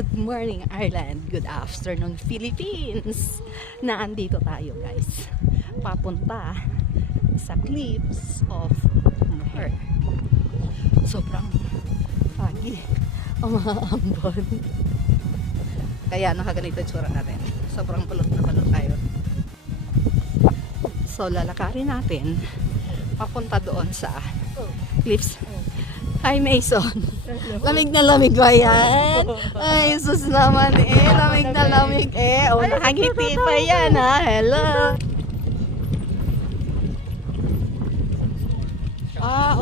Good morning Ireland, good afternoon Philippines. Naandito tayo guys, papunta sa cliffs of Moher. Sobrang foggy ang mga ambon, kaya nakaganito yung tsura natin. Sobrang balot na balot tayo. So lalakarin natin papunta doon sa cliffs. Hi Mason, lamig na lamig ba yan? Ay sus naman lamig na lamig oh, nakangiti pa yan ha. Hello.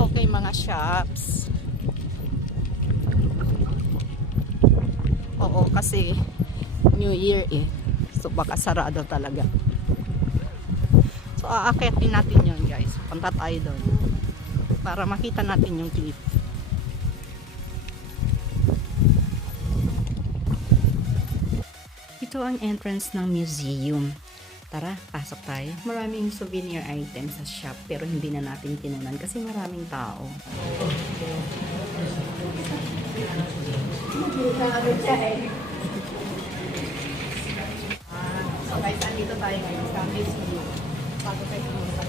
Okay, mga shops. Oo, kasi New Year so baka sarado talaga. So aakitin natin yun guys, punta tayo doon para makita natin yung cliff. Ito ang entrance ng museum. Tara, pasok tayo. Maraming souvenir items sa shop pero hindi na natin tinunan kasi maraming tao. So guys, andito tayo ngayon sa museum. Bago tayo pumunta.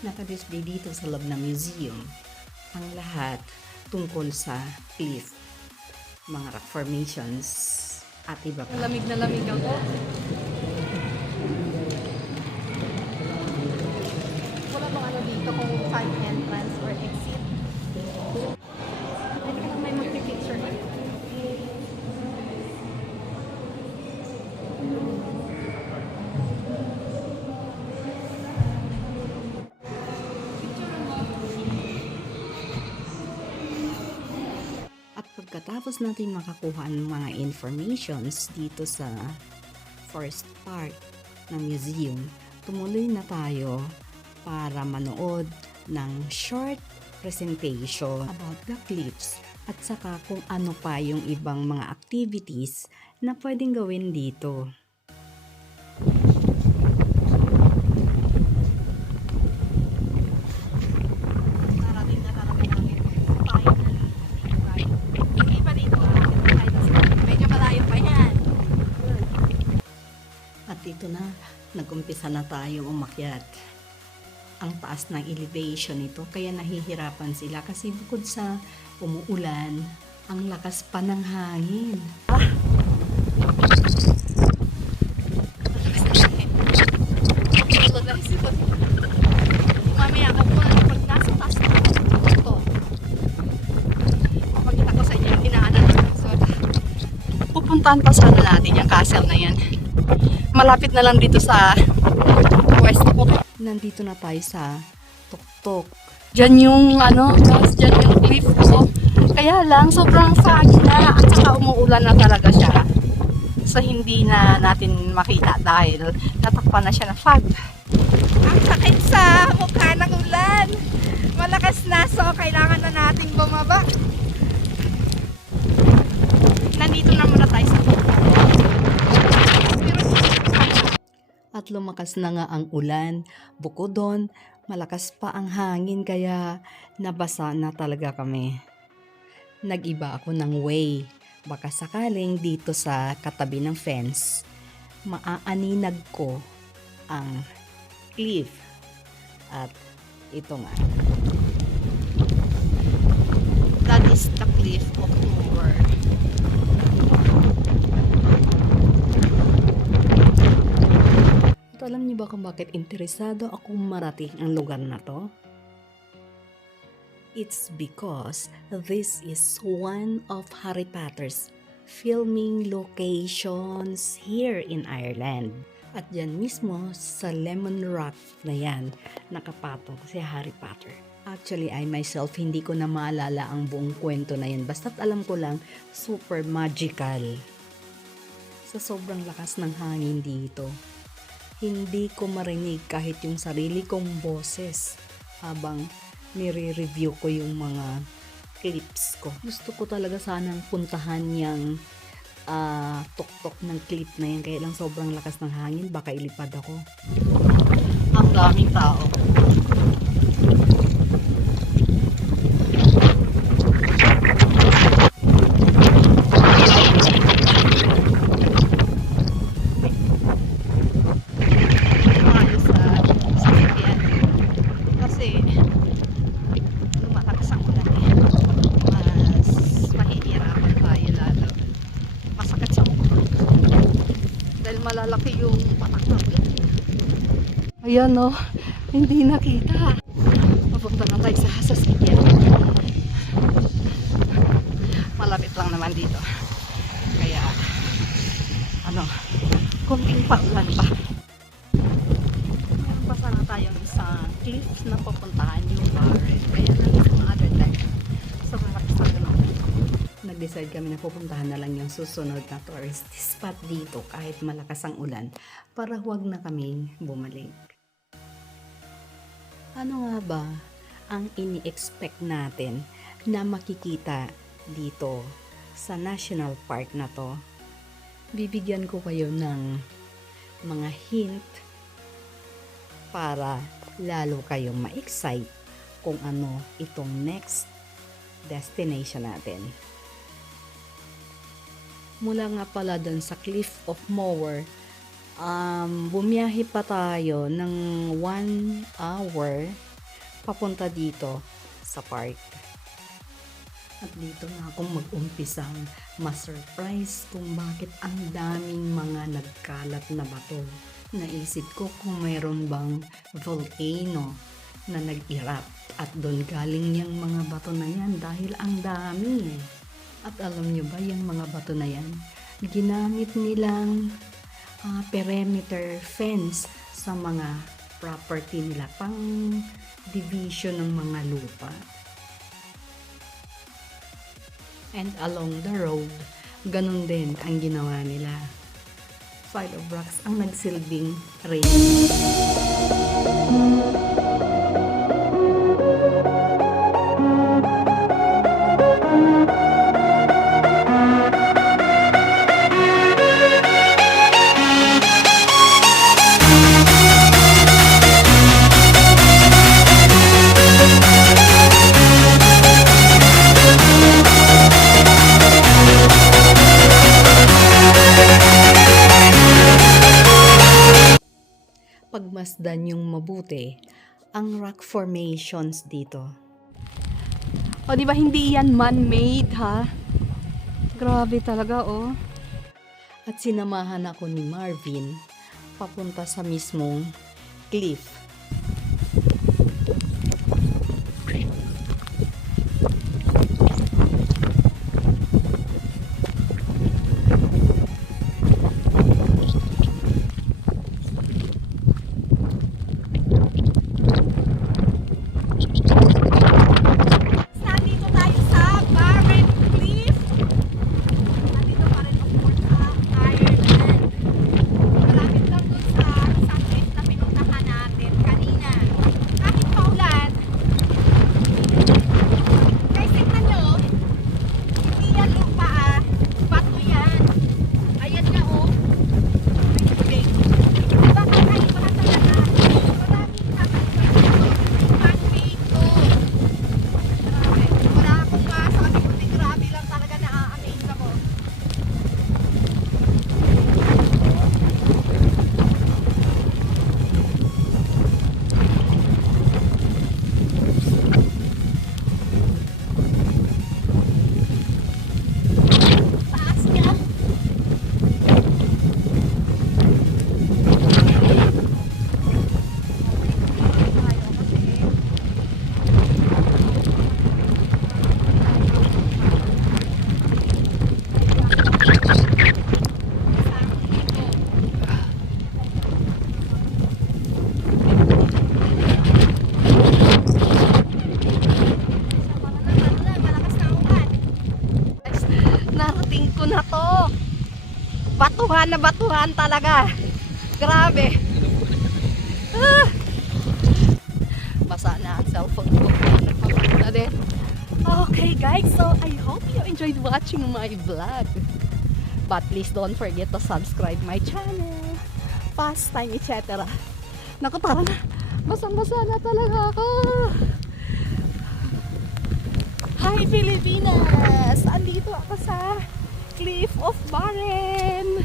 Naka-display dito sa loob ng museum ang lahat tungkol sa cliff, mga rock formations, at iba pa. Lamig na lamig ako. Wala bang ano dito kung saan entrance or exit? Pwede ka lang may mag-picture. Pagkatapos natin makakuha ng mga informations dito sa first part ng museum, tumuloy na tayo para manood ng short presentation about the cliffs at saka kung ano pa yung ibang mga activities na pwedeng gawin dito. Dito na, nag-umpisa na tayo umakyat. Ang taas ng elevation nito, kaya nahihirapan sila kasi bukod sa umuulan, ang lakas pa ng hangin. Mamaya ako po na pag nasa taas na ito, papagita ko sa inyo yung dinaanan. So, pupuntahan pa sana natin yung castle na yan. Malapit na lang dito sa west. Nandito na tayo sa tuktok. Diyan yung guys, diyan yung cliff ko. Kaya lang sobrang foggy na at saka umuulan na talaga siya. So hindi na natin makita dahil natakpan na siya ng fog. Ang sakit sa mukha ng ulan. Malakas na, so kailangan na nating bumaba. Nandito na muna tayo sa at lumakas na nga ang ulan. Bukod doon, malakas pa ang hangin kaya nabasa na talaga kami. Nag-iba ako ng way. Baka sakaling dito sa katabi ng fence, maaaninag ko ang cliff. At ito nga. That is the cliff of Moher. Alam niyo ba kung bakit interesado akong marating ang lugar na to? It's because this is one of Harry Potter's filming locations here in Ireland. At yan mismo sa Lemon Rock na yan, nakapatong si Harry Potter. Actually, I myself, hindi ko na maalala ang buong kwento na yan. Basta't alam ko lang, super magical. Sa sobrang lakas ng hangin dito, hindi ko marinig kahit yung sarili kong boses habang nire-review ko yung mga clips ko. Gusto ko talaga sanang puntahan yung tuktok ng clip na yan, kaya lang sobrang lakas ng hangin, baka ilipad ako. Ang daming tao. Ayan no, hindi nakita. Papunta na tayo sa sasakyan. Malapit lang naman dito. Kaya, kunting paulan pa. Meron pa sana tayong isang cliff na papuntahan yung Barren. Kaya lang sa other time. Sobrang lakas na naman. Nag-decide kami na pupuntahan na lang yung susunod na tourist spot dito kahit malakas ang ulan para huwag na kaming bumalik. Ano nga ba ang ini-expect natin na makikita dito sa national park na to? Bibigyan ko kayo ng mga hint para lalo kayong ma-excite kung ano itong next destination natin. Mula nga pala dun sa Cliff of Moher, bumiyahe pa tayo ng 1 hour papunta dito sa park. At dito na akong mag-umpisang ma-surprise kung bakit ang daming mga nagkalat na bato. Naisip ko kung mayroon bang volcano na nag-erupt at doon galing yung mga bato na yan dahil ang dami eh. At alam nyo ba yung mga bato na yan? Ginamit nilang perimeter fence sa mga property nila pang division ng mga lupa. And along the road, ganun din ang ginawa nila. Pile of rocks ang nagsilbing rail. Pagmasdan yung mabuti ang rock formations dito. O di ba hindi yan man-made ha? Grabe talaga oh. At sinamahan ako ni Marvin papunta sa mismong cliff. Narating ko na to. Batuhan na batuhan talaga. Grabe. Basa na ang cellphone ko. Na din. Okay guys, so I hope you enjoyed watching my vlog. But please don't forget to subscribe my channel. Pastime, etc. Naku, tara na. Basang-basa na talaga ako. Hi Pilipinas! Andito ako sa Cliff of Barren.